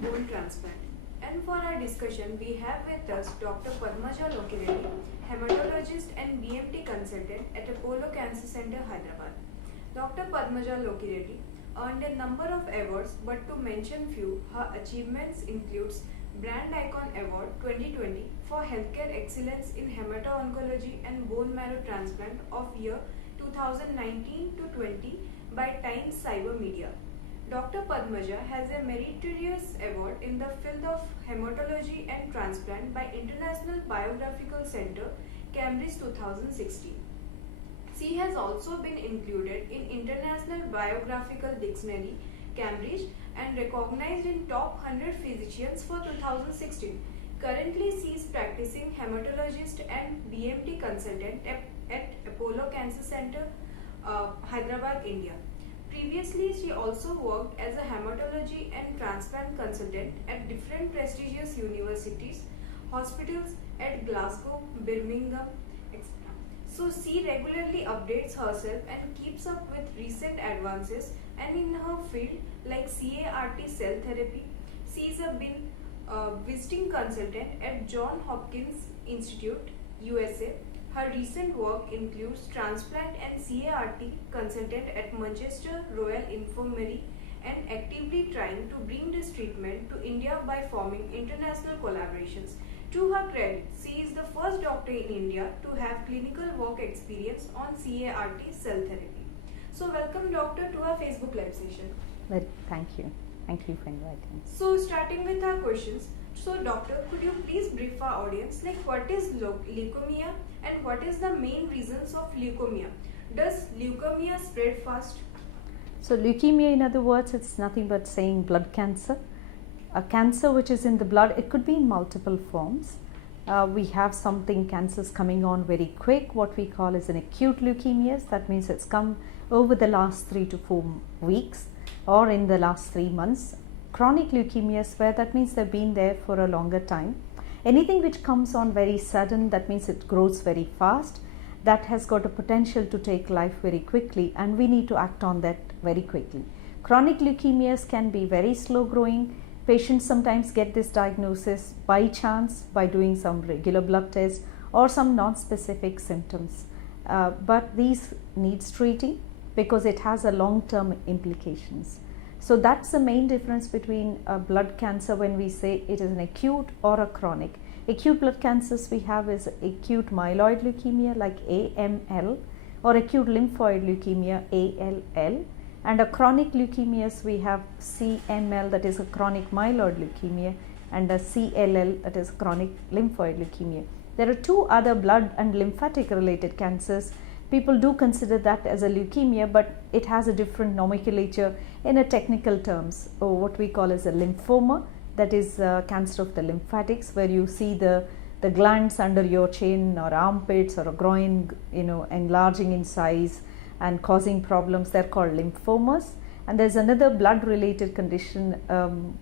and bone transplant. And for our discussion, we have with us Dr. Padmaja Lokireddy, hematologist and BMT consultant at Apollo Cancer Center, Hyderabad. Dr. Padmaja Lokireddy earned a number of awards, but to mention few, her achievements includes Brand Icon Award 2020 for Healthcare Excellence in Hemato-Oncology and Bone Marrow Transplant of year 2019 to 20 by Times Cyber Media. Dr. Padmaja has a meritorious award in the field of hematology and transplant by International Biographical Center, Cambridge 2016. She has also been included in International Biographical Dictionary, Cambridge, and recognized in top 100 physicians for 2016. Currently, she is practicing hematologist and BMT consultant at Apollo Cancer Center, Hyderabad, India. Previously, she also worked as a hematology and transplant consultant at different prestigious universities, hospitals at Glasgow, Birmingham, etc. So she regularly updates herself and keeps up with recent advances and in her field like CAR-T cell therapy. She is a visiting consultant at Johns Hopkins Institute, USA. Her recent work includes transplant and CAR-T consultant at Manchester Royal Infirmary and actively trying to bring this treatment to India by forming international collaborations. To her credit, she is the first doctor in India to have clinical work experience on CAR-T cell therapy. So welcome doctor to our Facebook live session. Well, thank you. Thank you for inviting me. So starting with our questions. So doctor, could you please brief our audience like what is leukemia and what is the main reasons of leukemia? Does leukemia spread fast? So leukemia, in other words, it's nothing but saying blood cancer. A cancer which is in the blood, it could be in multiple forms. We have cancers coming on very quick, what we call as an acute leukemias. That means it's come over the last 3 to 4 weeks or in the last 3 months. Chronic leukemias, where that means they've been there for a longer time. Anything which comes on very sudden, that means it grows very fast. That has got a potential to take life very quickly, and we need to act on that very quickly. Chronic leukemias can be very slow growing. Patients sometimes get this diagnosis by chance by doing some regular blood tests or some non-specific symptoms. But these needs treating because it has a long-term implications. So that's the main difference between blood cancer when we say it is an acute or a chronic. Acute blood cancers we have is acute myeloid leukemia like AML or acute lymphoid leukemia ALL, and a chronic leukemias we have CML, that is a chronic myeloid leukemia, and a CLL, that is chronic lymphoid leukemia. There are 2 other blood and lymphatic related cancers. People do consider that as a leukemia, but it has a different nomenclature in a technical terms, or what we call as a lymphoma, that is cancer of the lymphatics, where you see the glands under your chin or armpits or a groin, enlarging in size and causing problems. They're called lymphomas. And there's another blood related condition,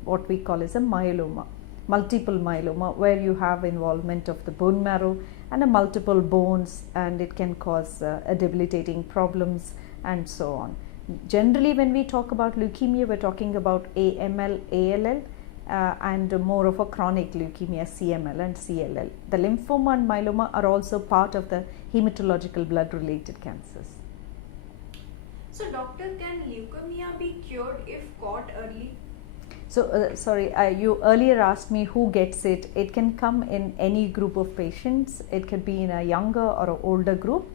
what we call as a myeloma, multiple myeloma, where you have involvement of the bone marrow and a multiple bones, and it can cause debilitating problems and so on. Generally, when we talk about leukemia, we're talking about AML, ALL, and more of a chronic leukemia, CML and CLL. The lymphoma and myeloma are also part of the hematological blood related cancers. So doctor, can leukemia be cured if caught early? So, you earlier asked me who gets it. It can come in any group of patients. It could be in a younger or an older group,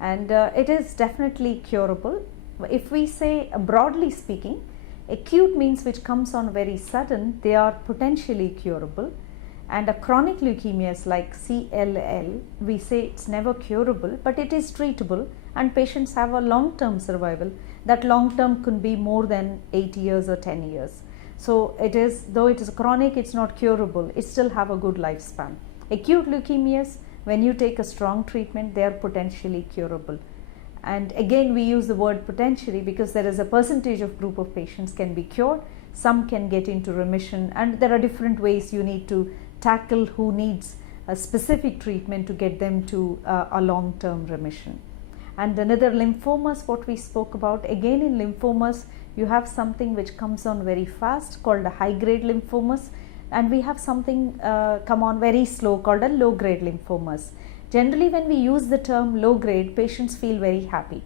and it is definitely curable. If we say broadly speaking, acute means which comes on very sudden, they are potentially curable, and a chronic leukemias like CLL, we say it's never curable, but it is treatable, and patients have a long-term survival. That long-term could be more than 8 years or 10 years. So it is, though it is chronic, it's not curable, it still have a good lifespan. Acute leukemias, when you take a strong treatment, they are potentially curable. And again, we use the word potentially because there is a percentage of group of patients can be cured, some can get into remission, and there are different ways you need to tackle who needs a specific treatment to get them to a long-term remission. And another lymphomas, what we spoke about, again in lymphomas, You have something which comes on very fast called a high grade lymphomas, and we have something come on very slow called a low grade lymphomas. Generally, when we use the term low grade, patients feel very happy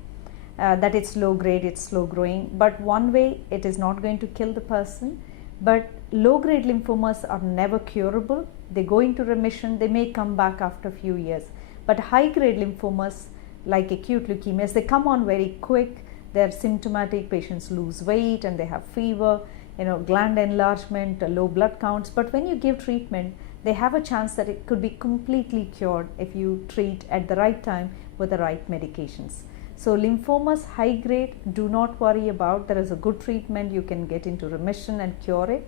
that it's low grade, it's slow growing, but one way it is not going to kill the person. But low grade lymphomas are never curable. They go into remission, they may come back after a few years. But high grade lymphomas like acute leukemias, they come on very quick. They're symptomatic, patients lose weight and they have fever, gland enlargement, low blood counts. But when you give treatment, they have a chance that it could be completely cured if you treat at the right time with the right medications. So lymphomas high grade, do not worry about. There is a good treatment, you can get into remission and cure it.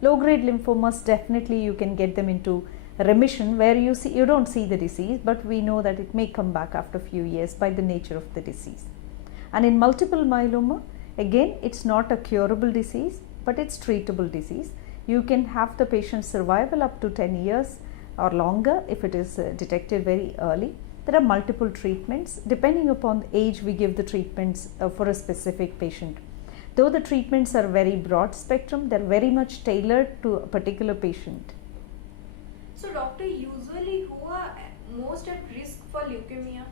Low grade lymphomas, definitely you can get them into remission where you don't see the disease, but we know that it may come back after a few years by the nature of the disease. And in multiple myeloma, again, it's not a curable disease, but it's treatable disease. You can have the patient survival up to 10 years or longer if it is detected very early. There are multiple treatments. Depending upon the age, we give the treatments for a specific patient. Though the treatments are very broad spectrum, they're very much tailored to a particular patient. So doctor, usually who are most at risk for leukemia?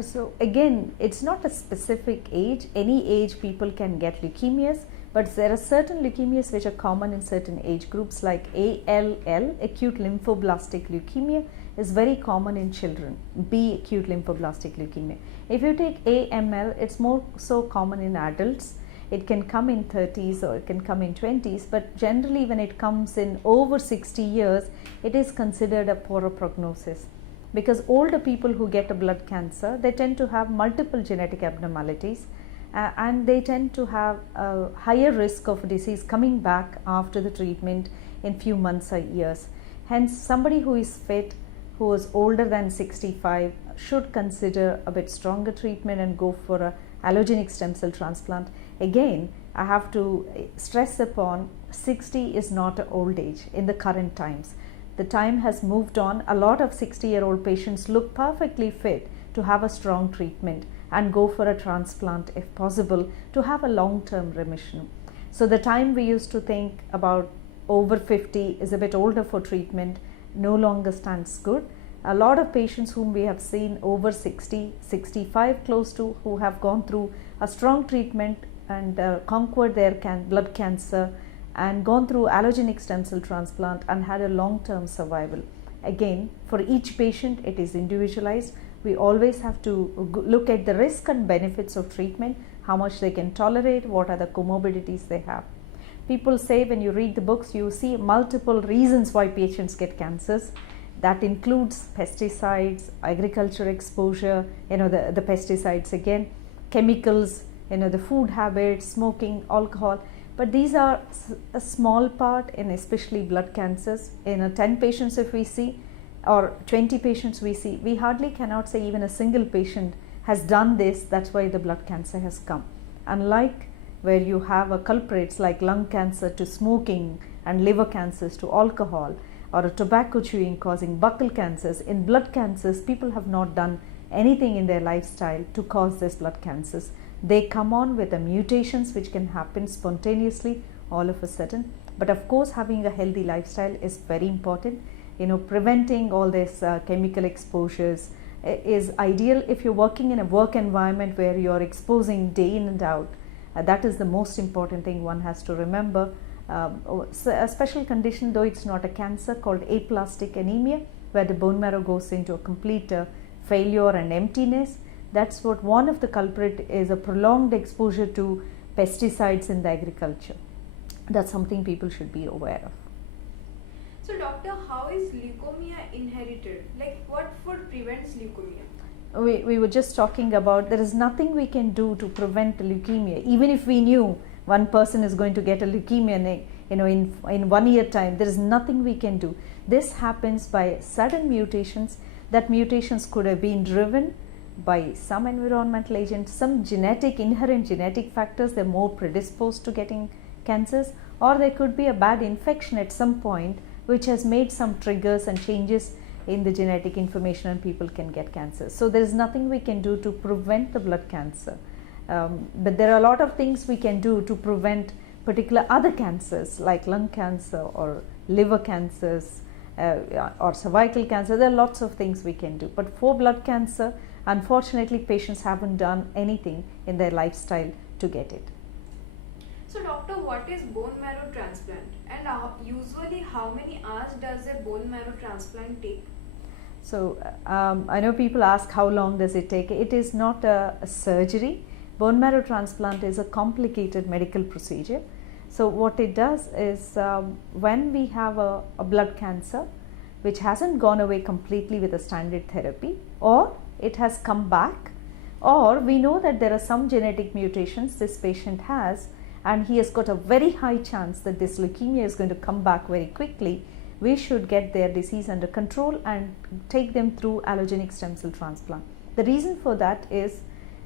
So again, it's not a specific age. Any age people can get leukemias, but there are certain leukemias which are common in certain age groups, like ALL, acute lymphoblastic leukemia, is very common in children. B, acute lymphoblastic leukemia. If you take AML, it's more so common in adults. It can come in 30s or it can come in 20s, but generally when it comes in over 60 years, it is considered a poorer prognosis. Because older people who get a blood cancer, they tend to have multiple genetic abnormalities and they tend to have a higher risk of disease coming back after the treatment in few months or years. Hence, somebody who is fit, who is older than 65, should consider a bit stronger treatment and go for a allogenic stem cell transplant. Again, I have to stress upon 60 is not an old age in the current times. The time has moved on. A lot of 60-year-old patients look perfectly fit to have a strong treatment and go for a transplant if possible to have a long-term remission. So the time we used to think about over 50 is a bit older for treatment no longer stands good. A lot of patients whom we have seen over 60, 65 close to, who have gone through a strong treatment and conquered their blood cancer and gone through allogenic stem cell transplant and had a long-term survival. Again, for each patient it is individualized. We always have to look at the risk and benefits of treatment, how much they can tolerate, what are the comorbidities they have. People say when you read the books, you see multiple reasons why patients get cancers. That includes pesticides, agriculture exposure, the pesticides again, chemicals, the food habits, smoking, alcohol. But these are a small part in especially blood cancers. 10 patients if we see or 20 patients we see, we hardly cannot say even a single patient has done this, that's why the blood cancer has come. Unlike where you have a culprits like lung cancer to smoking and liver cancers to alcohol, or a tobacco chewing causing buccal cancers, in blood cancers people have not done anything in their lifestyle to cause these blood cancers. They come on with the mutations which can happen spontaneously all of a sudden. But of course, having a healthy lifestyle is very important. Preventing all these chemical exposures is ideal if you're working in a work environment where you're exposing day in and out. That is the most important thing one has to remember. So a special condition, though it's not a cancer, called aplastic anemia, where the bone marrow goes into a complete failure and emptiness. That's what one of the culprit is, a prolonged exposure to pesticides in the agriculture. That's something people should be aware of. So doctor, how is leukemia inherited? Like what food prevents leukemia? We were just talking about there is nothing we can do to prevent leukemia. Even if we knew one person is going to get a leukemia in 1 year time, there is nothing we can do. This happens by sudden mutations. That mutations could have been driven by some environmental agent, some inherent genetic factors, they're more predisposed to getting cancers, or there could be a bad infection at some point which has made some triggers and changes in the genetic information and people can get cancer. So there is nothing we can do to prevent the blood cancer. But there are a lot of things we can do to prevent particular other cancers like lung cancer or liver cancers or cervical cancer. There are lots of things we can do. But for blood cancer, unfortunately, patients haven't done anything in their lifestyle to get it. So doctor, what is bone marrow transplant, and usually how many hours does a bone marrow transplant take? So I know people ask how long does it take. It is not a surgery. Bone marrow transplant is a complicated medical procedure. So what it does is when we have a blood cancer which hasn't gone away completely with a standard therapy, or it has come back, or we know that there are some genetic mutations this patient has and he has got a very high chance that this leukemia is going to come back very quickly, we should get their disease under control and take them through allogenic stem cell transplant. The reason for that is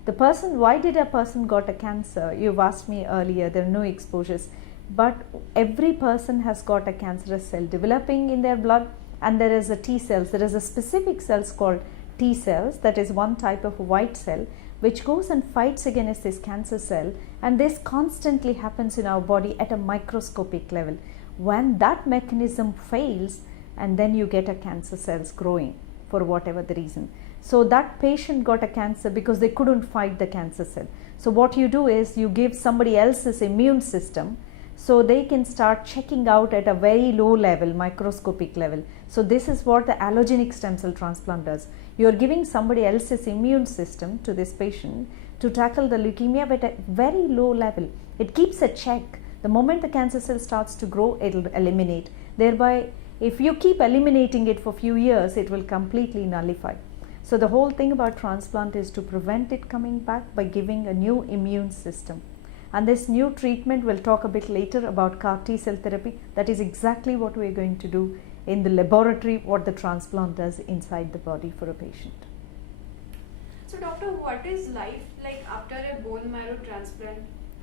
the person, why did a person got a cancer? You've asked me earlier, there are no exposures, but every person has got a cancerous cell developing in their blood, and there is a T cells, there is a specific cells called T cells, that is one type of white cell which goes and fights against this cancer cell, and this constantly happens in our body at a microscopic level. When that mechanism fails, and then you get a cancer cells growing for whatever the reason. So that patient got a cancer because they couldn't fight the cancer cell. So what you do is you give somebody else's immune system so they can start checking out at a very low level, microscopic level. So this is what the allogenic stem cell transplant does. You are giving somebody else's immune system to this patient to tackle the leukemia but at very low level. It keeps a check. The moment the cancer cell starts to grow, it will eliminate. Thereby, if you keep eliminating it for a few years, it will completely nullify. So the whole thing about transplant is to prevent it coming back by giving a new immune system. And this new treatment, we'll talk a bit later about CAR T cell therapy. That is exactly what we're going to do in the laboratory, what the transplant does inside the body for a patient. So doctor, what is life like after a bone marrow transplant?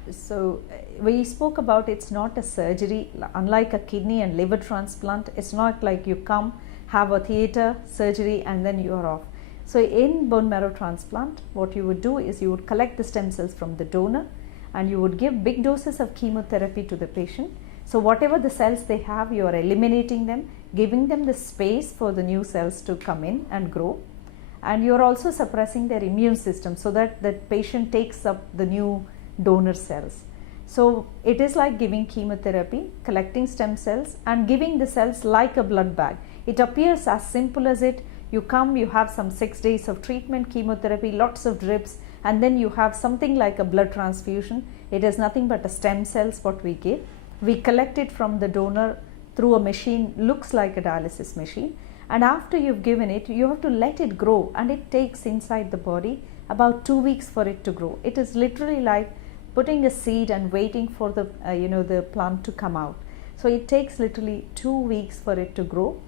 So we spoke about it's not a surgery. Unlike a kidney and liver transplant, it's not like you come, have a theater surgery and then you are off. So in bone marrow transplant, what you would do is you would collect the stem cells from the donor and you would give big doses of chemotherapy to the patient. So whatever the cells they have, you are eliminating them, giving them the space for the new cells to come in and grow. And you are also suppressing their immune system so that the patient takes up the new donor cells. So it is like giving chemotherapy, collecting stem cells and giving the cells like a blood bag. It appears as simple as it. You come, you have some 6 days of treatment, chemotherapy, lots of drips, and then you have something like a blood transfusion. It is nothing but a stem cells what we give. We collect it from the donor through a machine, looks like a dialysis machine. And after you've given it, you have to let it grow, and it takes inside the body about 2 weeks for it to grow. It is literally like putting a seed and waiting for the the plant to come out. So it takes literally 2 weeks for it to grow.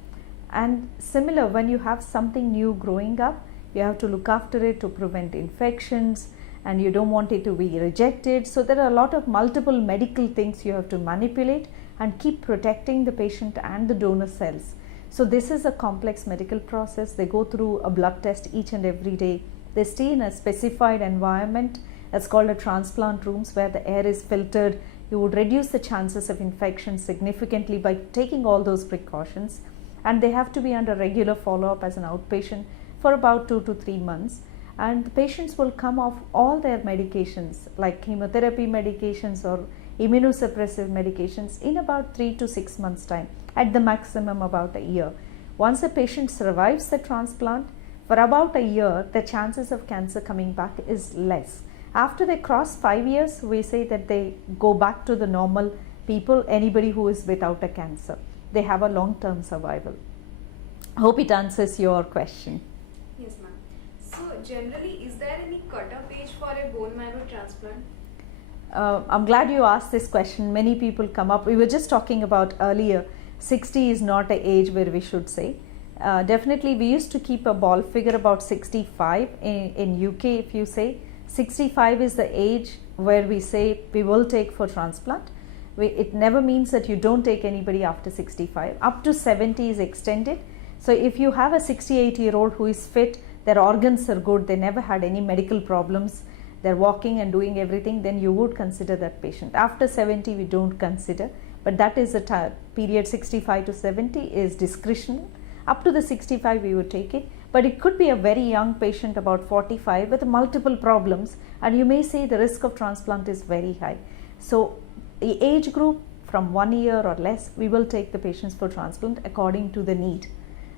And similar, when you have something new growing up, you have to look after it to prevent infections, and you don't want it to be rejected. So there are a lot of multiple medical things you have to manipulate and keep protecting the patient and the donor cells. So this is a complex medical process. They go through a blood test each and every day. They stay in a specified environment. It's called a transplant rooms, where the air is filtered. You would reduce the chances of infection significantly by taking all those precautions. And they have to be under regular follow-up as an outpatient for about 2 to 3 months. And the patients will come off all their medications like chemotherapy medications or immunosuppressive medications in about 3 to 6 months time, at the maximum about a year. Once a patient survives the transplant, for about a year, the chances of cancer coming back is less. After they cross 5 years, we say that they go back to the normal people, anybody who is without a cancer. They have a long-term survival. Hope it answers your question. Yes, ma'am. So generally, is there any cut-off age for a bone marrow transplant? I'm glad you asked this question. Many people come up. We were just talking about earlier, 60 is not an age where we should say. Definitely, we used to keep a ball figure about 65 in UK. If you say 65 is the age where we say we will take for transplant. It never means that you don't take anybody after 65. Up to 70 is extended. So if you have a 68-year-old who is fit, their organs are good, they never had any medical problems, they're walking and doing everything, then you would consider that patient. After 70 we don't consider, but that is a period 65 to 70 is discretional. Up to the 65 we would take it, but it could be a very young patient about 45 with multiple problems, and you may say the risk of transplant is very high. So the age group from 1 year or less, we will take the patients for transplant according to the need.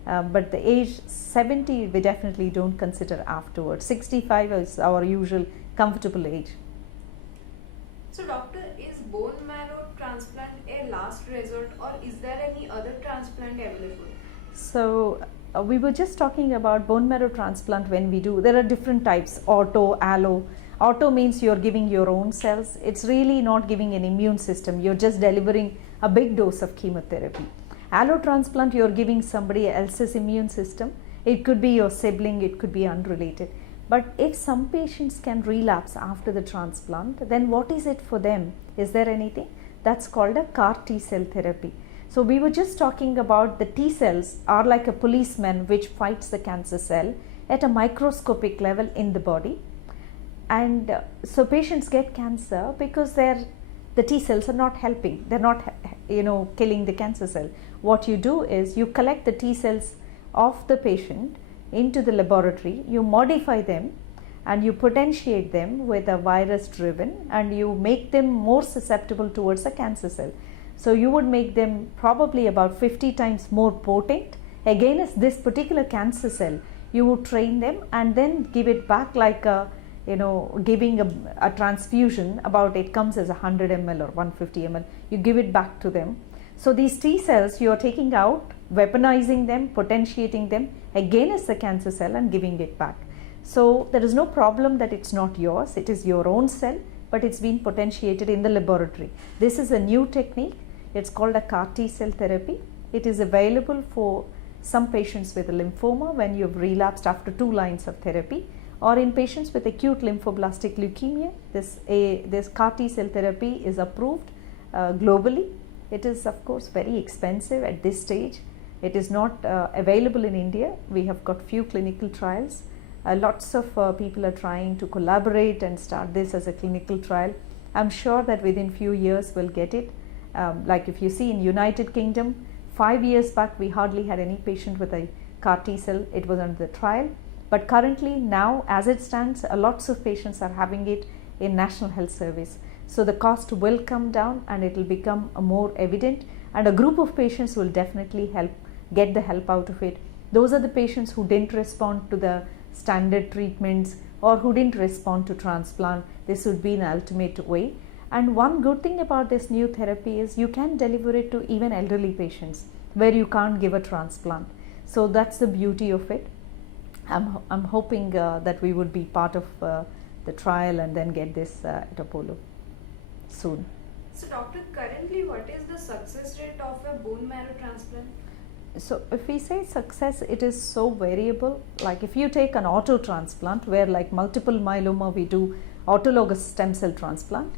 But the age 70 we definitely don't consider afterwards. 65 is our usual comfortable age. So doctor, is bone marrow transplant a last resort, or is there any other transplant available? So we were just talking about bone marrow transplant. When we do, there are different types: auto, allo. Auto means you're giving your own cells. It's really not giving an immune system. You're just delivering a big dose of chemotherapy. Allo transplant, you're giving somebody else's immune system. It could be your sibling, it could be unrelated. But if some patients can relapse after the transplant, then what is it for them? Is there anything? That's called a CAR T cell therapy. So we were just talking about the T cells are like a policeman which fights the cancer cell at a microscopic level in the body. And so patients get cancer because the T cells are not helping. They're not, killing the cancer cell. What you do is you collect the T cells of the patient into the laboratory, you modify them and you potentiate them with a virus driven, and you make them more susceptible towards a cancer cell. So you would make them probably about 50 times more potent against this particular cancer cell. You would train them and then give it back like giving a transfusion. About it comes as 100 ml or 150 ml. You give it back to them. So these T cells you are taking out, weaponizing them, potentiating them against the cancer cell and giving it back. So there is no problem that it's not yours. It is your own cell, but it's been potentiated in the laboratory. This is a new technique. It's called a CAR T cell therapy. It is available for some patients with lymphoma when you've relapsed after 2 lines of therapy, or in patients with acute lymphoblastic leukemia. This CAR T cell therapy is approved globally. It is of course very expensive at this stage. It is not available in India. We have got few clinical trials. Lots of people are trying to collaborate and start this as a clinical trial. I'm sure that within few years we'll get it. Like if you see in United Kingdom, 5 years back we hardly had any patient with a CAR T cell. It was under the trial. But currently now as it stands, lots of patients are having it in National Health Service. So the cost will come down and it will become more evident, and a group of patients will definitely get the help out of it. Those are the patients who didn't respond to the standard treatments or who didn't respond to transplant. This would be an ultimate way. And one good thing about this new therapy is you can deliver it to even elderly patients where you can't give a transplant. So that's the beauty of it. I'm hoping that we would be part of the trial and then get this at Apollo soon. So doctor, currently what is the success rate of a bone marrow transplant? So if we say success, it is so variable. Like if you take an auto transplant where like multiple myeloma we do autologous stem cell transplant,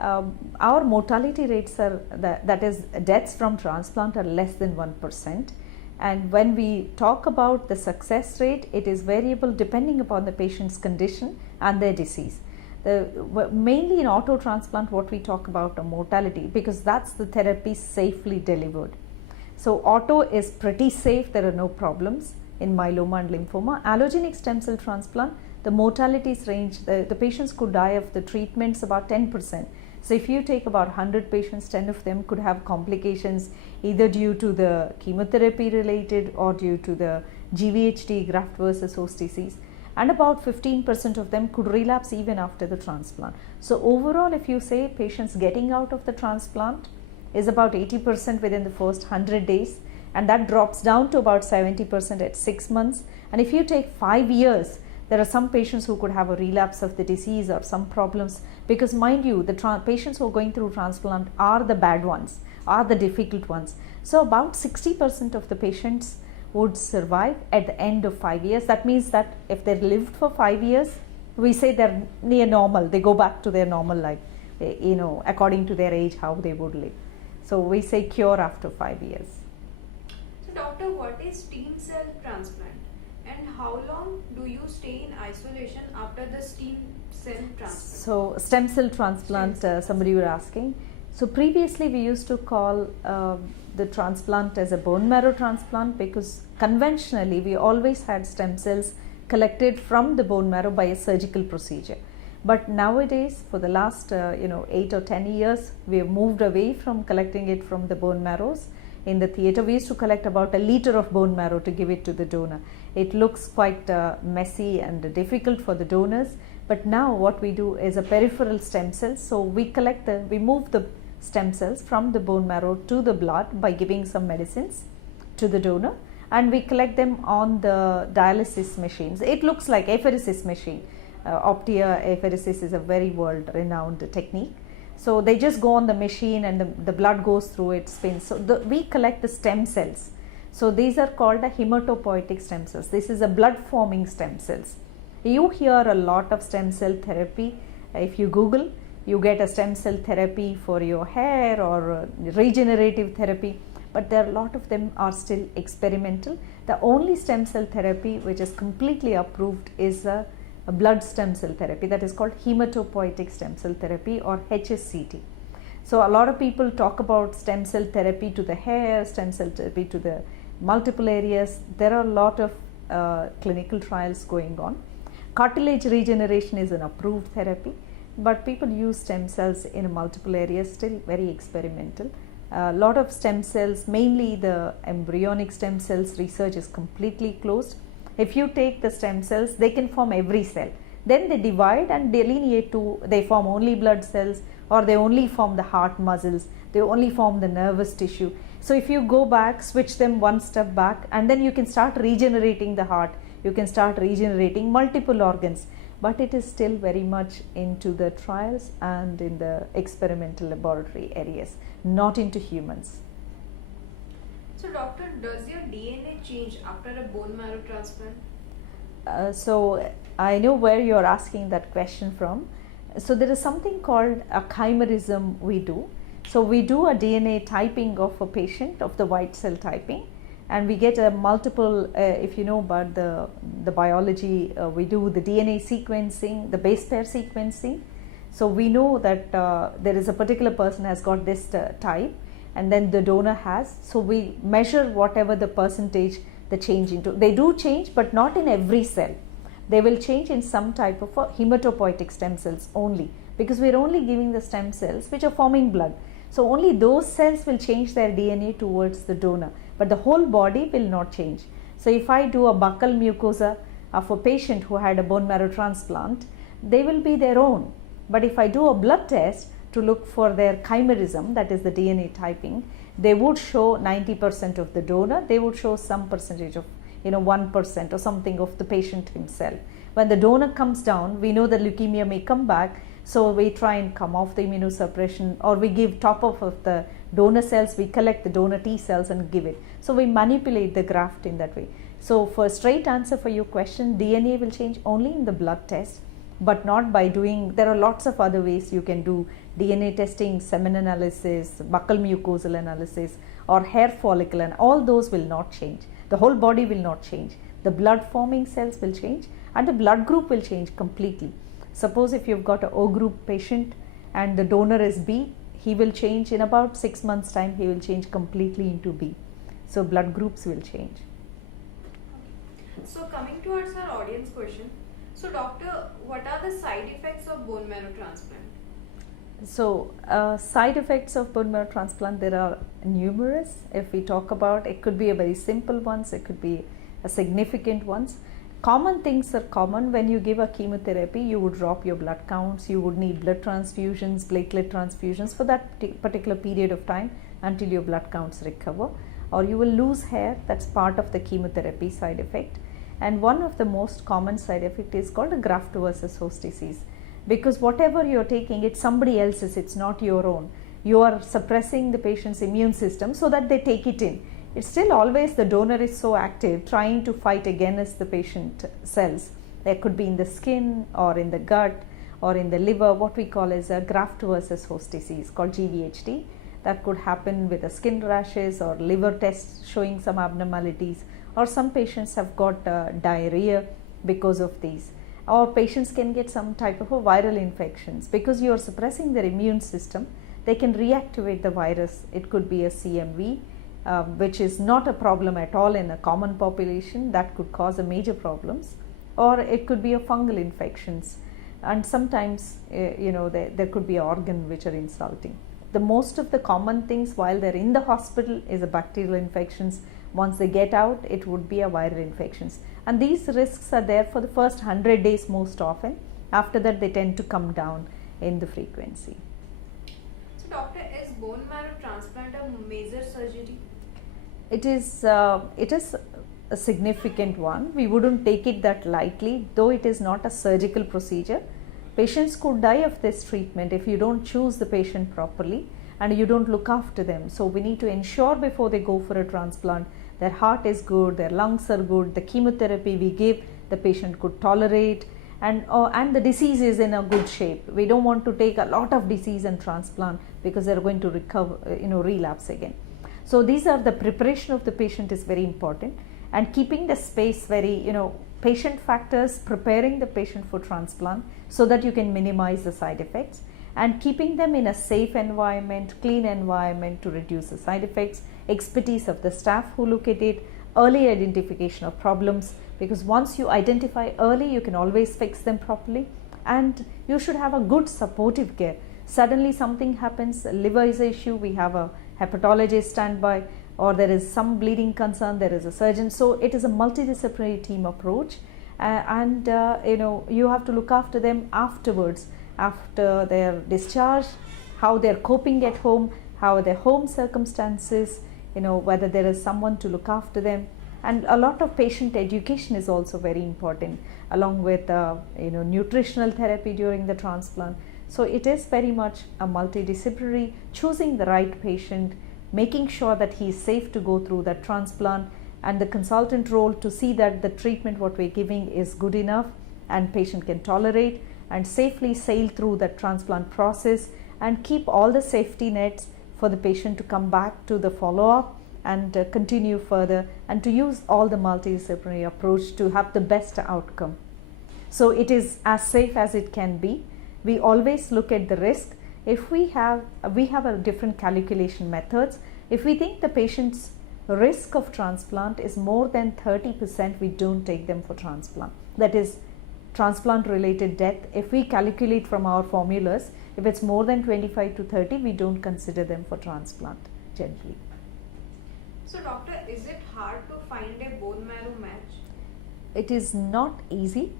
our mortality rates are that is deaths from transplant are less than 1%. And when we talk about the success rate, it is variable depending upon the patient's condition and their disease. Mainly in auto transplant, what we talk about a mortality, because that's the therapy safely delivered. So auto is pretty safe, there are no problems in myeloma and lymphoma. Allogenic stem cell transplant, the mortalities range, the patients could die of the treatments about 10%. So if you take about 100 patients, 10 of them could have complications either due to the chemotherapy related or due to the GVHD, graft versus host disease, and about 15% of them could relapse even after the transplant. So overall, if you say patients getting out of the transplant is about 80% within the first 100 days, and that drops down to about 70% at 6 months. And if you take 5 years, there are some patients who could have a relapse of the disease or some problems, because mind you, the patients who are going through transplant are the bad ones, are the difficult ones. So about 60% of the patients would survive at the end of 5 years. That means that if they lived for 5 years, we say they're near normal, they go back to their normal life, according to their age, how they would live. So we say cure after 5 years. So doctor, what is stem cell transplant And how long do you stay in isolation after the stem cell transplant? So stem cell transplant, somebody were asking. So previously we used to call the transplant as a bone marrow transplant, because conventionally we always had stem cells collected from the bone marrow by a surgical procedure. But nowadays, for the last 8 or 10 years, we have moved away from collecting it from the bone marrows. In the theatre, we used to collect about 1 liter of bone marrow to give it to the donor. It looks quite messy and difficult for the donors. But now what we do is a peripheral stem cells. So we move the stem cells from the bone marrow to the blood by giving some medicines to the donor, and we collect them on the dialysis machines. It looks like apheresis machine. Optia apheresis is a very world renowned technique. So they just go on the machine and the blood goes through it, spins. So we collect the stem cells. So these are called the hematopoietic stem cells. This is a blood forming stem cells. You hear a lot of stem cell therapy. If you Google, you get a stem cell therapy for your hair or regenerative therapy, but there are a lot of them are still experimental. The only stem cell therapy which is completely approved is a blood stem cell therapy, that is called hematopoietic stem cell therapy, or HSCT. So a lot of people talk about stem cell therapy to the hair, stem cell therapy to the multiple areas. There are a lot of clinical trials going on. Cartilage regeneration is an approved therapy, but people use stem cells in multiple areas, still very experimental. A lot of stem cells, mainly the embryonic stem cells, research is completely closed. If you take the stem cells, they can form every cell. Then they divide and delineate they form only blood cells, or they only form the heart muscles, they only form the nervous tissue. So if you go back, switch them one step back, and then you can start regenerating the heart, you can start regenerating multiple organs. But it is still very much into the trials and in the experimental laboratory areas, not into humans. So doctor, does your DNA change after a bone marrow transplant? So I know where you are asking that question from. So there is something called a chimerism we do. So we do a DNA typing of a patient, of the white cell typing, and we get a multiple, if you know about the biology, we do the DNA sequencing, the base pair sequencing. So we know that there is a particular person has got this type, and then the donor has. So we measure whatever the percentage the change into. They do change, but not in every cell. They will change in some type of hematopoietic stem cells only, because we are only giving the stem cells which are forming blood. So only those cells will change their DNA towards the donor, but the whole body will not change. So if I do a buccal mucosa of a patient who had a bone marrow transplant, they will be their own. But if I do a blood test to look for their chimerism, that is the DNA typing, they would show 90% of the donor, they would show some percentage of 1% or something of the patient himself. When the donor comes down, we know that leukemia may come back, so we try and come off the immunosuppression, or we give top of the donor cells, we collect the donor T cells and give it. So we manipulate the graft in that way. So for a straight answer for your question, DNA will change only in the blood test, but not by doing, there are lots of other ways you can do DNA testing, semen analysis, buccal mucosal analysis, or hair follicle, and all those will not change. The whole body will not change. The blood forming cells will change, and the blood group will change completely. Suppose if you've got an O group patient and the donor is B, he will change in about 6 months time, he will change completely into B. So blood groups will change. So coming towards our audience question, so doctor, what are the side effects of bone marrow transplant? So side effects of bone marrow transplant, there are numerous. If we talk about, it could be a very simple ones, it could be a significant ones. Common things are common. When you give a chemotherapy, you would drop your blood counts, you would need blood transfusions, platelet transfusions for that particular period of time until your blood counts recover, or you will lose hair. That's part of the chemotherapy side effect. And one of the most common side effect is called a graft versus host disease, because whatever you're taking, it's somebody else's, it's not your own. You are suppressing the patient's immune system so that they take it in. It's still always the donor is so active trying to fight against the patient cells. There could be in the skin or in the gut or in the liver, what we call as a graft versus host disease called GVHD. That could happen with the skin rashes or liver tests showing some abnormalities, or some patients have got diarrhea because of these, or patients can get some type of a viral infections because you are suppressing their immune system. They can reactivate the virus. It could be a CMV, which is not a problem at all in a common population, that could cause a major problems, or it could be a fungal infections, and sometimes there could be organ which are insulting. The most of the common things while they're in the hospital is a bacterial infections. Once they get out, it would be a viral infections, and these risks are there for the first 100 days most often. After that, they tend to come down in the frequency. So doctor, is bone marrow transplant a major surgery? It is a significant one. We wouldn't take it that lightly, though it is not a surgical procedure. Patients could die of this treatment if you don't choose the patient properly and you don't look after them. So we need to ensure before they go for a transplant, their heart is good, their lungs are good, the chemotherapy we give, the patient could tolerate, and the disease is in a good shape. We don't want to take a lot of disease and transplant because they're going to recover, relapse again. So these are the preparation of the patient is very important, and keeping the space very, patient factors, preparing the patient for transplant so that you can minimize the side effects, and keeping them in a safe environment, clean environment to reduce the side effects, expertise of the staff who look at it, early identification of problems, because once you identify early, you can always fix them properly, and you should have a good supportive care. Suddenly something happens, liver is an issue, we have a hepatologist standby, or there is some bleeding concern, there is a surgeon. So it is a multidisciplinary team approach, and you have to look after them afterwards, after their discharge, how they're coping at home, how are their home circumstances, whether there is someone to look after them. And a lot of patient education is also very important, along with nutritional therapy during the transplant. So it is very much a multidisciplinary, choosing the right patient, making sure that he is safe to go through that transplant, and the consultant role to see that the treatment what we're giving is good enough and patient can tolerate and safely sail through that transplant process, and keep all the safety nets for the patient to come back to the follow-up and continue further, and to use all the multidisciplinary approach to have the best outcome. So it is as safe as it can be. We always look at the risk. If we have a different calculation methods. If we think the patient's risk of transplant is more than 30%, we don't take them for transplant. That is transplant related death. If we calculate from our formulas, if it's more than 25 to 30, we don't consider them for transplant generally. So doctor, is it hard to find a bone marrow match? It is not easy.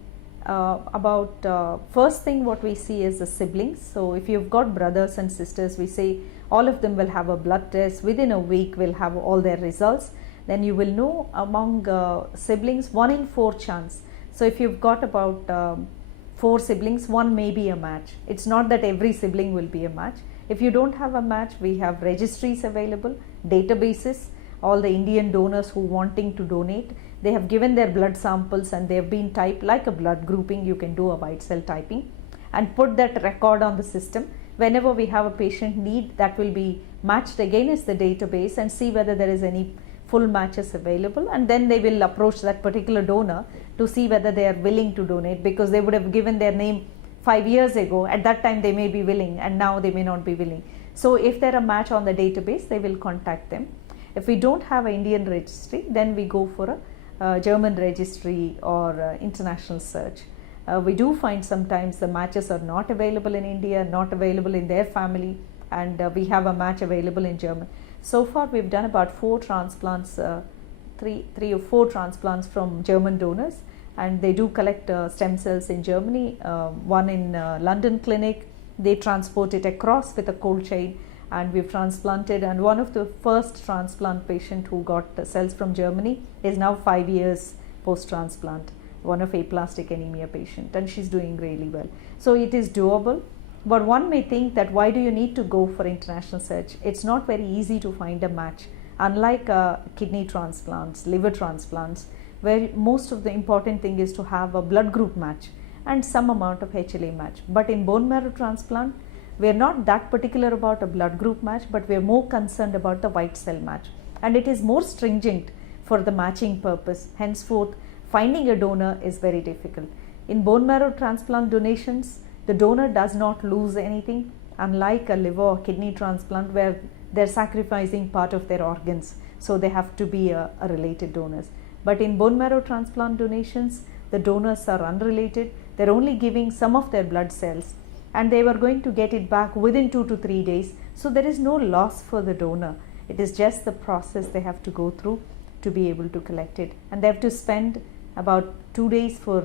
First thing what we see is the siblings. So if you've got brothers and sisters, we say all of them will have a blood test within a week, will have all their results. Then you will know among siblings 1 in 4 chance. So if you've got about 4 siblings, one may be a match. It's not that every sibling will be a match. If you don't have a match, we have registries available, databases. All the Indian donors who wanting to donate, they have given their blood samples and they have been typed like a blood grouping. You can do a white cell typing and put that record on the system. Whenever we have a patient need, that will be matched against the database and see whether there is any full matches available, and then they will approach that particular donor to see whether they are willing to donate, because they would have given their name 5 years ago. At that time they may be willing and now they may not be willing. So if there are a match on the database, they will contact them. If we don't have an Indian registry, then we go for a German registry or international search. We do find sometimes the matches are not available in India, not available in their family, and we have a match available in German. So far we've done about 4 transplants, 3 or 4 transplants from German donors, and they do collect stem cells in Germany, one in London clinic. They transport it across with a cold chain, and we've transplanted, and one of the first transplant patient who got cells from Germany is now 5 years post-transplant, one of aplastic anemia patient, and she's doing really well. So it is doable, but one may think that why do you need to go for international search? It's not very easy to find a match, unlike kidney transplants, liver transplants, where most of the important thing is to have a blood group match and some amount of HLA match. But in bone marrow transplant, we are not that particular about a blood group match, but we are more concerned about the white cell match, and it is more stringent for the matching purpose. Henceforth, finding a donor is very difficult. In bone marrow transplant donations, the donor does not lose anything, unlike a liver or kidney transplant where they're sacrificing part of their organs, so they have to be a related donors. But in bone marrow transplant donations, the donors are unrelated. They're only giving some of their blood cells and they were going to get it back within 2 to 3 days. So there is no loss for the donor. It is just the process they have to go through to be able to collect it. And they have to spend about 2 days for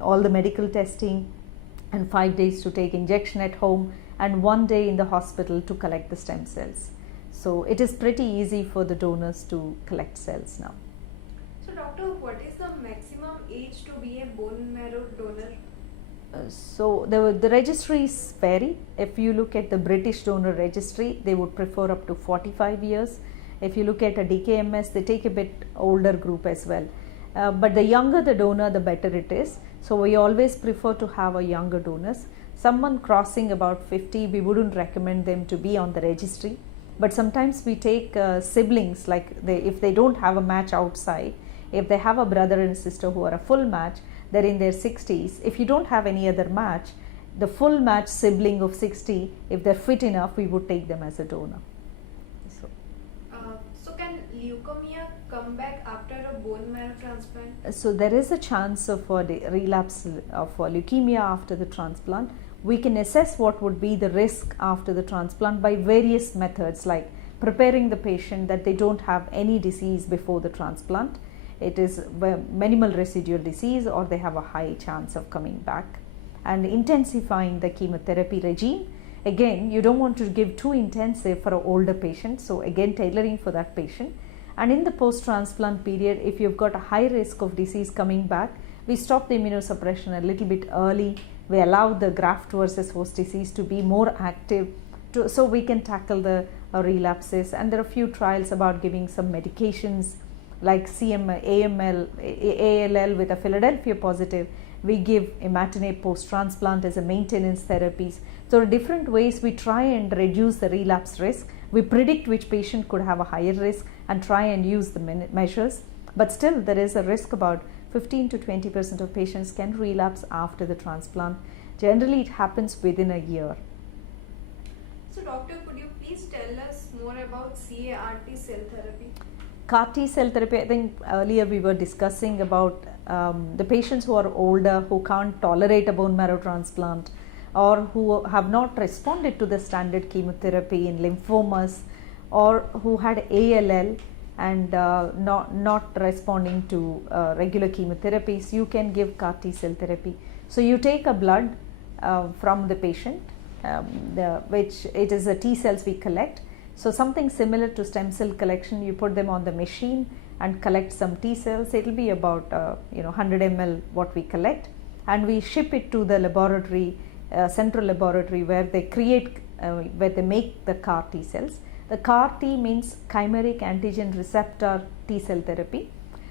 all the medical testing and 5 days to take injection at home and 1 day in the hospital to collect the stem cells. So it is pretty easy for the donors to collect cells now. So doctor, what is the maximum age to be a bone marrow donor? So the registries vary. If you look at the British donor registry, they would prefer up to 45 years. If you look at a DKMS, they take a bit older group as well. But the younger the donor, the better it is. So we always prefer to have a younger donors. Someone crossing about 50, we wouldn't recommend them to be on the registry. But sometimes we take siblings, like if they don't have a match outside, if they have a brother and sister who are a full match, they're in their 60s. If you don't have any other match, the full match sibling of 60, if they're fit enough, we would take them as a donor. So can leukemia come back after a bone marrow transplant? So there is a chance of a relapse of leukemia after the transplant. We can assess what would be the risk after the transplant by various methods, like preparing the patient that they don't have any disease before the transplant. It is minimal residual disease or they have a high chance of coming back, and intensifying the chemotherapy regime. Again, you don't want to give too intensive for an older patient, so again tailoring for that patient. And in the post-transplant period, if you've got a high risk of disease coming back, we stop the immunosuppression a little bit early. We allow the graft versus host disease to be more active so we can tackle the relapses. And there are a few trials about giving some medications like AML, ALL with a Philadelphia positive. We give imatinib post-transplant as a maintenance therapies. So there are different ways we try and reduce the relapse risk. We predict which patient could have a higher risk and try and use the measures. But still there is a risk about 15 to 20% of patients can relapse after the transplant. Generally it happens within a year. So doctor, could you please tell us more about CAR-T cell therapy? CAR-T cell therapy, I think earlier we were discussing about the patients who are older, who can't tolerate a bone marrow transplant, or who have not responded to the standard chemotherapy in lymphomas, or who had ALL and not responding to regular chemotherapies. You can give CAR-T cell therapy. So you take a blood from the patient, which it is a T cells we collect. So something similar to stem cell collection, you put them on the machine and collect some T cells. It will be about 100 ml what we collect, and we ship it to the laboratory, central laboratory, where they where they make the CAR T cells. The CAR T means chimeric antigen receptor T cell therapy.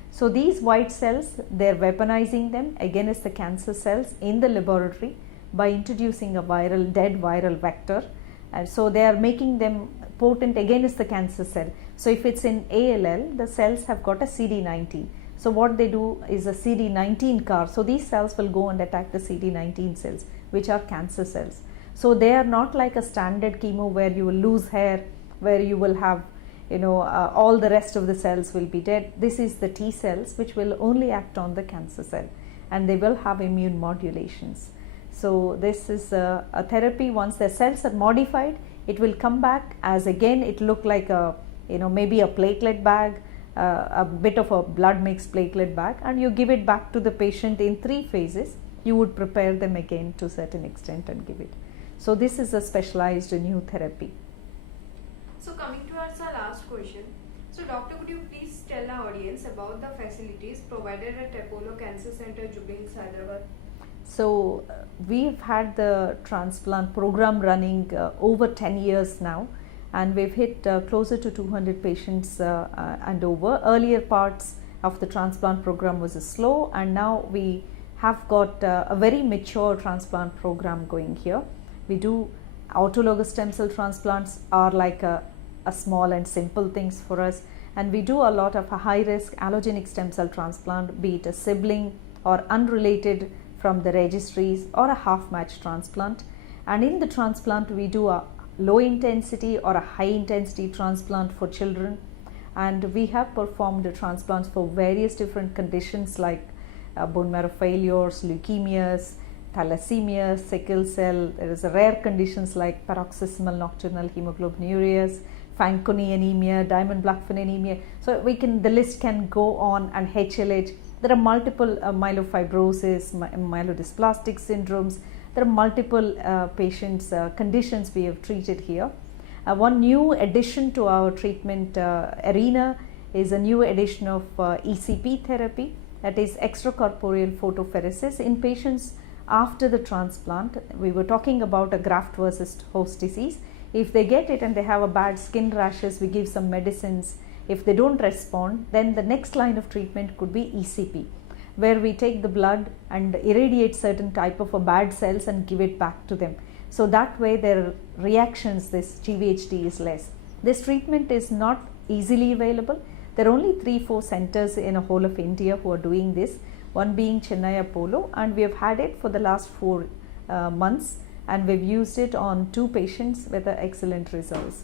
So these white cells, they're weaponizing them against the cancer cells in the laboratory by introducing a dead viral vector, and so they are making them potent against the cancer cell. So if it's in ALL, the cells have got a CD19. So what they do is a CD19 CAR. So these cells will go and attack the CD19 cells, which are cancer cells. So they are not like a standard chemo where you will lose hair, where you will have all the rest of the cells will be dead. This is the T cells which will only act on the cancer cell, and they will have immune modulations. So this is a therapy. Once the cells are modified, it will come back as, again, it look like a maybe a platelet bag, a bit of a blood mixed platelet bag, and you give it back to the patient in 3 phases. You would prepare them again to a certain extent and give it. So this is a specialized new therapy. So coming to our last question. So doctor, could you please tell our audience about the facilities provided at Apollo Cancer Center, Jubilee, Hyderabad? So we've had the transplant program running over 10 years now, and we've hit closer to 200 patients and over. Earlier parts of the transplant program was slow, and now we have got a very mature transplant program going here. We do autologous stem cell transplants are like a small and simple things for us, and we do a lot of high risk allogenic stem cell transplant, be it a sibling or unrelated from the registries or a half match transplant. And in the transplant we do a low intensity or a high intensity transplant for children, and we have performed transplants for various different conditions like bone marrow failures, leukemias, thalassemia, sickle cell. There is a rare conditions like paroxysmal nocturnal hemoglobinuria, Fanconi anemia, diamond blackfan anemia. So the list can go on, and HLH. There are multiple myelofibrosis, myelodysplastic syndromes. There are multiple patients conditions we have treated here. One new addition to our treatment arena is a new addition of ECP therapy, that is extracorporeal photopheresis in patients after the transplant. We were talking about a graft versus host disease. If they get it and they have a bad skin rashes, we give some medicines. If they don't respond, then the next line of treatment could be ECP, where we take the blood and irradiate certain type of bad cells and give it back to them. So that way their reactions, this GVHD is less. This treatment is not easily available. There are only 3-4 centers in a whole of India who are doing this, one being Chennai Apollo, and we have had it for the last 4 months, and we've used it on 2 patients with excellent results.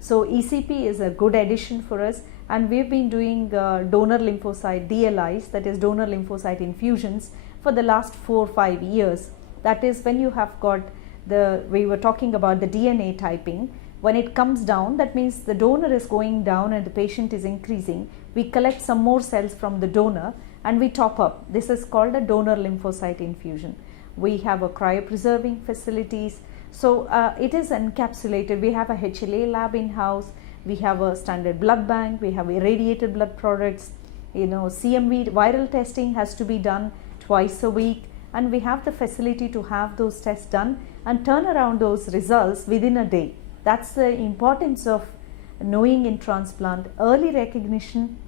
So ECP is a good addition for us, and we've been doing donor lymphocyte DLIs, that is donor lymphocyte infusions, for the last 4-5 years. That is when you have got we were talking about the DNA typing. When it comes down, that means the donor is going down and the patient is increasing. We collect some more cells from the donor and we top up. This is called a donor lymphocyte infusion. We have a cryopreserving facilities. So it is encapsulated. We have a HLA lab in-house. We have a standard blood bank. We have irradiated blood products. CMV viral testing has to be done twice a week. And we have the facility to have those tests done and turn around those results within a day. That's the importance of knowing in transplant. Early recognition,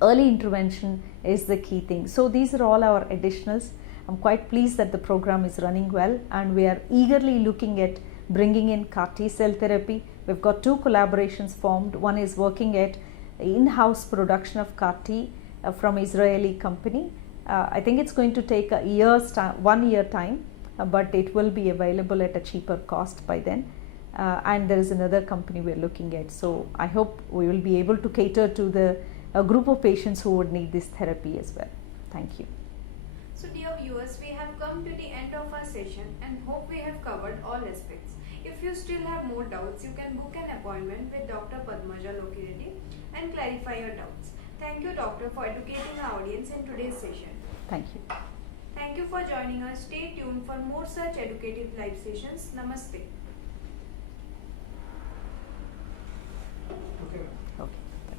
early intervention is the key thing. So these are all our additionals. I'm quite pleased that the program is running well, and we are eagerly looking at bringing in CAR T cell therapy. We've got 2 collaborations formed. One is working at in-house production of CAR T from Israeli company. I think it's going to take 1 year time, but it will be available at a cheaper cost by then. And there is another company we're looking at. So I hope we will be able to cater to a group of patients who would need this therapy as well. Thank you. So dear viewers, we have come to the end of our session and hope we have covered all aspects. If you still have more doubts, you can book an appointment with Dr. Padmaja Lokireddy and clarify your doubts. Thank you, Doctor, for educating our audience in today's session. Thank you. Thank you for joining us. Stay tuned for more such educative live sessions. Namaste.